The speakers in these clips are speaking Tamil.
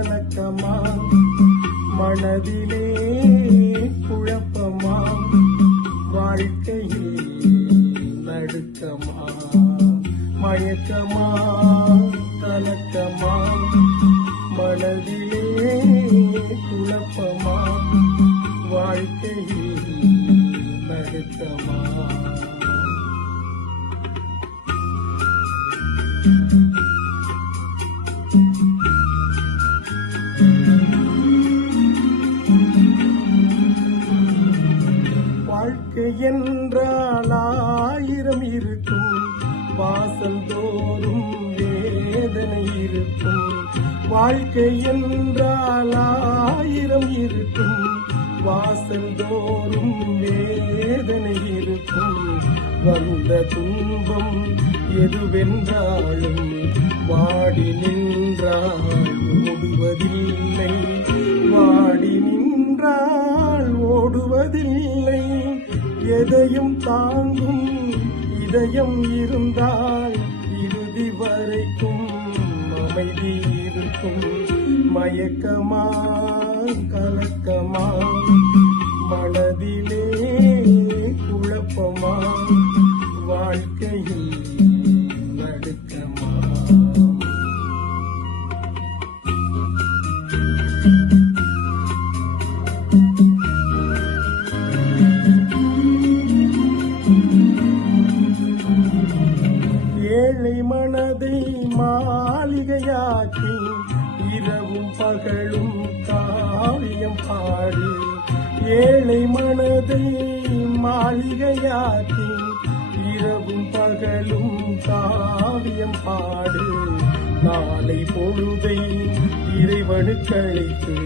கலக்கமா மனதிலே குழப்பமா வாழ்க்கையில் நடுக்கமா மயக்கமா கலக்கமா மனதிலே குழப்பமா வாழ்க்கையில் நடுக்கமா. வாழ்க்கை என்றால் 1000 இருக்கும், வாசல் தோறும் வேதனை இருக்கும். வாழ்க்கை என்றால் 1000 இருக்கும், வாசல் தோறும் வேதனை இருக்கும். வந்த துன்பம் எதுவென்றாலும் வாடி நின்றால் ஓடுவதில்லை, வாடி நின்றால் ஓடுவதில்லை. எதையும் தாங்கும் இதயம் இருந்தால் இறுதி வரைக்கும் அமைதி இருக்கும். மயக்கமா கலக்கமா மனதிலே குழப்பமா வாழ்க்கையில் நடுக்கமா. ஏழை மனதை மாளிகையாக்கி இரவும் பகலும் காவியம் பாடு. ஏழை மனதை மாளிகையாக்கி இரவும் பகலும் காவியம் பாடு. நாளை பொழுதை இறைவனுக்கு அழைத்து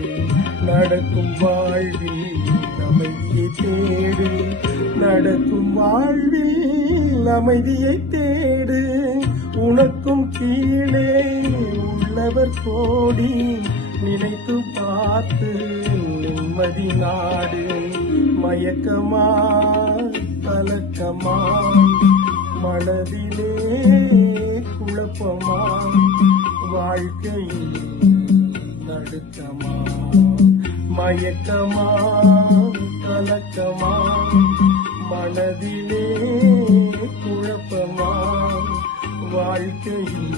நடக்கும் வாழ்வில் அமைதியை தேடு, நடக்கும் வாழ்வில் அமைதியை தேடு. உனக்கும் கீழே உள்ளவர் கோடி, நினைத்து பார்த்து நிம்மதி நாடு. மயக்கமா கலக்கமா மனதிலே குழப்பமா வாழ்க்கையில் நடுக்கமா. மயக்கமா கலக்கமா மனதிலே குழப்பமா வாழ்க்கையில்